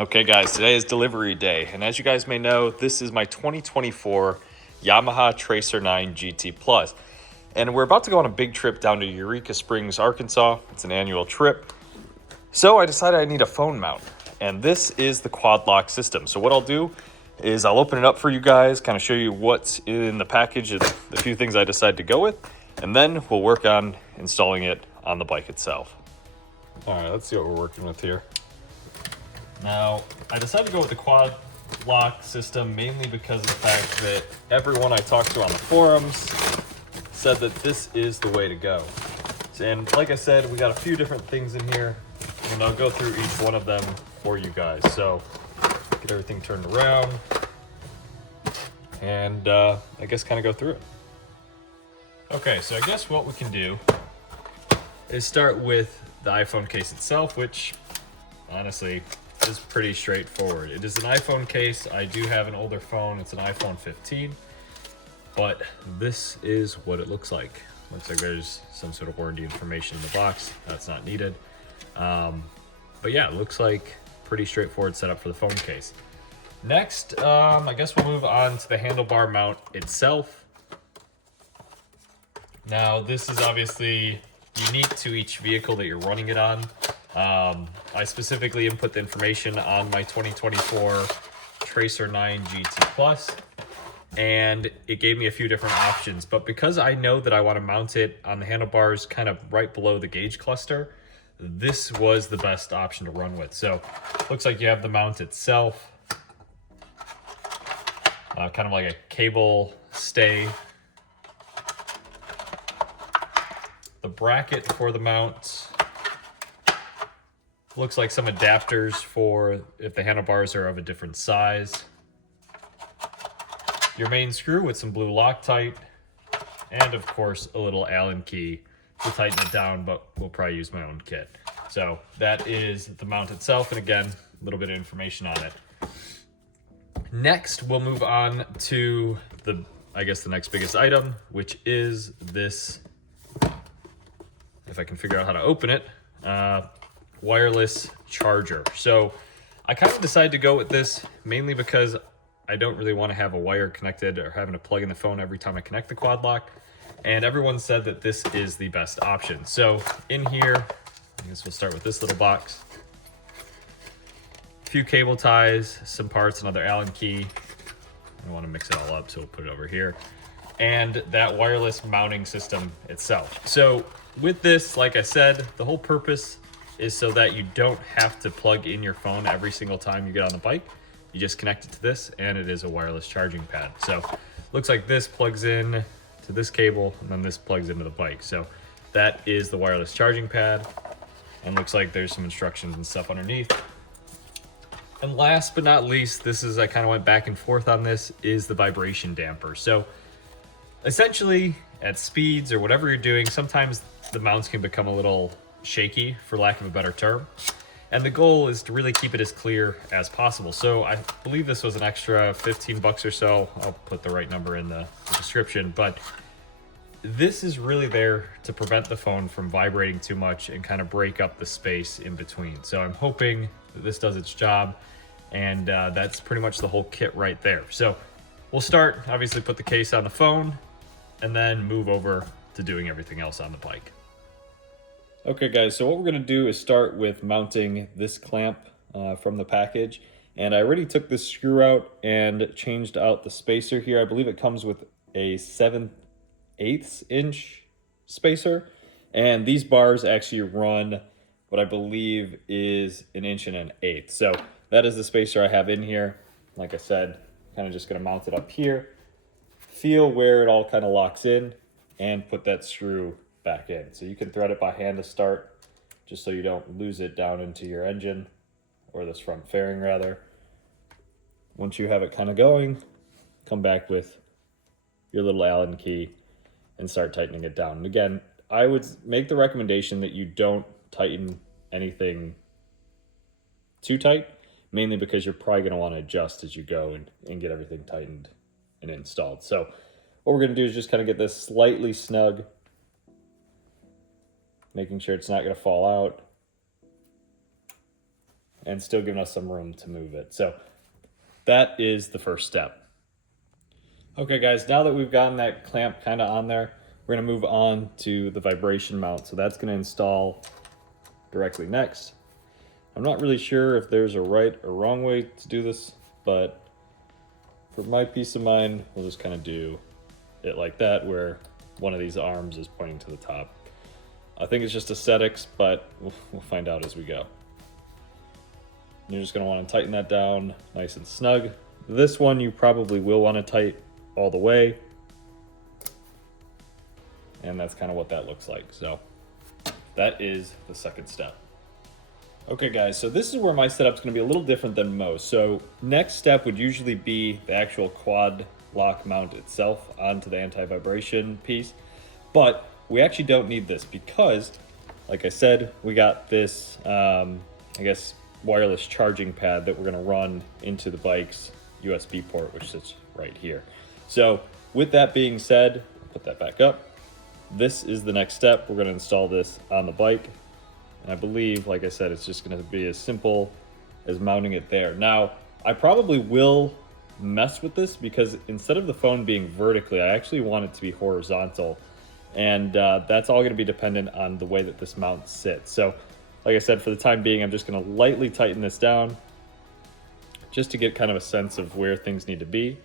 Okay guys, today is delivery day, and as you guys may know, this is my 2024 Yamaha Tracer 9 GT Plus. And we're about to go on a big trip down to Eureka Springs, Arkansas. It's an annual trip. So I decided I need a phone mount, and this is the quad lock system. So what I'll do is I'll open it up for you guys, kind of show you what's in the package and the few things I decided to go with, and then we'll work on installing it on the bike itself. All right, let's see what we're working with here. Now, I decided to go with the quad lock system mainly because of the fact that everyone I talked to on the forums said that this is the way to go. And like I said, we got a few different things in here, and I'll go through each one of them for you guys. So, get everything turned around, and I guess kind of go through it. Okay, so I guess what we can do is start with the iPhone case itself, which honestly is pretty straightforward. It is an iPhone case. I do have an older phone. It's an iPhone 15, but this is what it looks like. Looks like there's some sort of warranty information in the box. That's not needed. But yeah, it looks like pretty straightforward setup for the phone case. Next, I guess we'll move on to the handlebar mount itself. Now, this is obviously unique to each vehicle that you're running it on. I specifically input the information on my 2024 Tracer 9 GT Plus, and it gave me a few different options. But because I know that I want to mount it on the handlebars kind of right below the gauge cluster, this was the best option to run with. So, looks like you have the mount itself, kind of like a cable stay. The bracket for the mount looks like some adapters for if the handlebars are of a different size. Your main screw with some blue Loctite, and of course a little Allen key to tighten it down, but we'll probably use my own kit. So that is the mount itself, and again, a little bit of information on it. Next, we'll move on to the next biggest item, which is this, if I can figure out how to open it, wireless charger. So I kind of decided to go with this mainly because I don't really want to have a wire connected or having to plug in the phone every time I connect the quad lock. And everyone said that this is the best option. So in here, I guess we'll start with this little box. A few cable ties, some parts, another Allen key. I want to mix it all up, so we'll put it over here. And that wireless mounting system itself. So with this, like I said, the whole purpose is so that you don't have to plug in your phone every single time you get on the bike. You just connect it to this, and it is a wireless charging pad. So looks like this plugs in to this cable, and then this plugs into the bike. So that is the wireless charging pad, and looks like there's some instructions and stuff underneath. And last but not least, this is, I kind of went back and forth on this, is the vibration damper. So essentially, at speeds or whatever you're doing, sometimes the mounts can become a little shaky, for lack of a better term. And the goal is to really keep it as clear as possible. So I believe this was an extra 15 bucks or so. I'll put the right number in the description, but this is really there to prevent the phone from vibrating too much and kind of break up the space in between. So I'm hoping that this does its job, and that's pretty much the whole kit right there. So we'll start, obviously put the case on the phone, and then move over to doing everything else on the bike. Okay guys, so what we're going to do is start with mounting this clamp from the package. And I already took this screw out and changed out the spacer here. I believe it comes with a 7/8 inch spacer. And these bars actually run what I believe is 1 1/8 inches. So that is the spacer I have in here. Like I said, kind of just going to mount it up here. Feel where it all kind of locks in, and put that screw back in. So you can thread it by hand to start, just so you don't lose it down into your engine, or this front fairing rather. Once you have it kind of going, come back with your little Allen key and start tightening it down. And again, I would make the recommendation that you don't tighten anything too tight, mainly because you're probably going to want to adjust as you go and get everything tightened and installed. So what we're going to do is just kind of get this slightly snug, making sure it's not going to fall out. and still giving us some room to move it. So that is the first step. Okay guys, now that we've gotten that clamp kind of on there, we're gonna move on to the vibration mount. So that's gonna install directly next. I'm not really sure if there's a right or wrong way to do this, but for my peace of mind, we'll just kind of do it like that, where one of these arms is pointing to the top. I think it's just aesthetics, but we'll find out as we go. You're just gonna wanna tighten that down nice and snug. This one you probably will wanna tighten all the way. And that's kind of what that looks like. So that is the second step. Okay guys, so this is where my setup's gonna be a little different than most. So next step would usually be the actual quad lock mount itself onto the anti-vibration piece. But we actually don't need this because, like I said, we got this, I guess, wireless charging pad that we're gonna run into the bike's USB port, which sits right here. So with that being said, put that back up. This is the next step. We're gonna install this on the bike. And I believe, like I said, it's just gonna be as simple as mounting it there. Now, I probably will mess with this because instead of the phone being vertically, I actually want it to be horizontal. And that's all gonna be dependent on the way that this mount sits. So, like I said, for the time being, I'm just gonna lightly tighten this down just to get kind of a sense of where things need to be,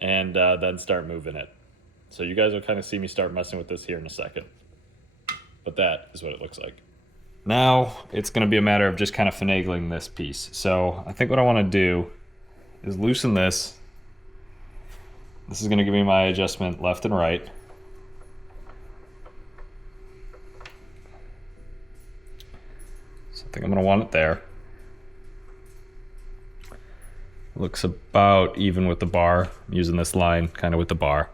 and then start moving it. So you guys will kind of see me start messing with this here in a second. But that is what it looks like. Now it's gonna be a matter of just kind of finagling this piece. So I think what I wanna do is loosen this. This is gonna give me my adjustment left and right. So I think I'm gonna want it there. Looks about even with the bar. I'm using this line kind of with the bar.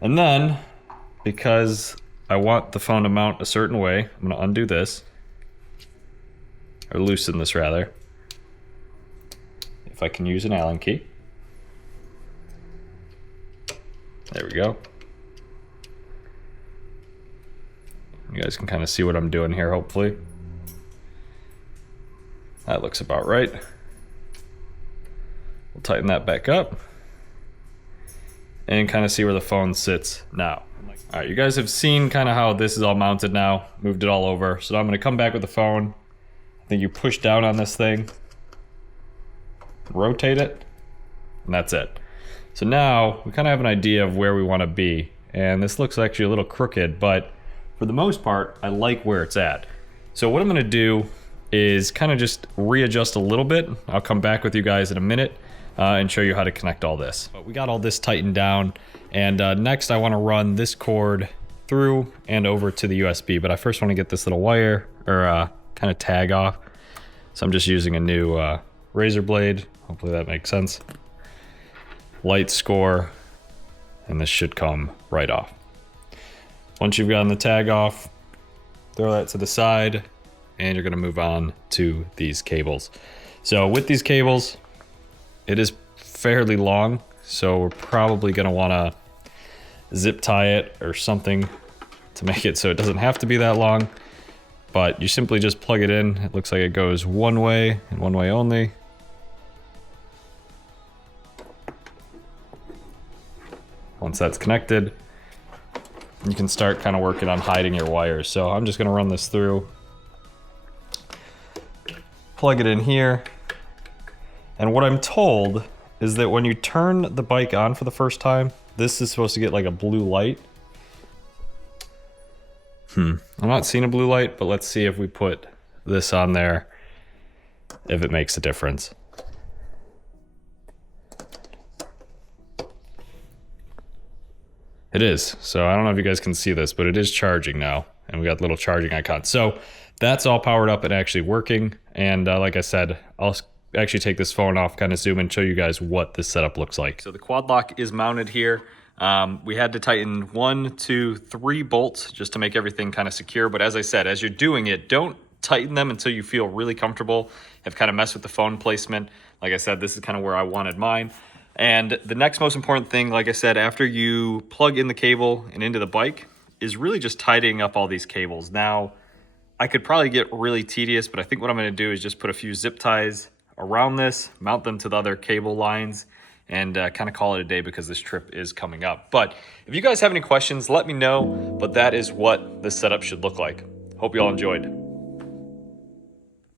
And then, because I want the phone to mount a certain way, I'm gonna undo this, or loosen this rather, if I can use an Allen key. There we go. You guys can kind of see what I'm doing here, hopefully. That looks about right. We'll tighten that back up and kind of see where the phone sits now. All right, you guys have seen kind of how this is all mounted now, moved it all over. So now I'm gonna come back with the phone. I think you push down on this thing, rotate it, and that's it. So now we kind of have an idea of where we wanna be. And this looks actually a little crooked, but for the most part, I like where it's at. So what I'm gonna do is kind of just readjust a little bit. I'll come back with you guys in a minute and show you how to connect all this. But we got all this tightened down, and next I want to run this cord through and over to the USB, but I first want to get this little wire or kind of tag off. So I'm just using a new razor blade. Hopefully that makes sense. Light score, and this should come right off. Once you've gotten the tag off, throw that to the side, and you're gonna move on to these cables. So with these cables, it is fairly long, so we're probably gonna wanna zip tie it or something to make it so it doesn't have to be that long. But you simply just plug it in. It looks like it goes one way and one way only. Once that's connected, you can start kind of working on hiding your wires. So I'm just gonna run this through, plug it in here. And what I'm told is that when you turn the bike on for the first time, this is supposed to get like a blue light. I'm not seeing a blue light, but let's see if we put this on there, if it makes a difference. It is. So I don't know if you guys can see this, but it is charging now. And we got the little charging icon. So that's all powered up and actually working. And like I said, I'll actually take this phone off, kind of zoom and show you guys what this setup looks like. So the quad lock is mounted here. We had to tighten 1, 2, 3 bolts just to make everything kind of secure. But as I said, as you're doing it, don't tighten them until you feel really comfortable. Have kind of messed with the phone placement. Like I said, this is kind of where I wanted mine. And the next most important thing, like I said, after you plug in the cable and into the bike, is really just tidying up all these cables. Now, I could probably get really tedious, but I think what I'm gonna do is just put a few zip ties around this, mount them to the other cable lines, and kind of call it a day because this trip is coming up. But if you guys have any questions, let me know. But that is what this setup should look like. Hope you all enjoyed.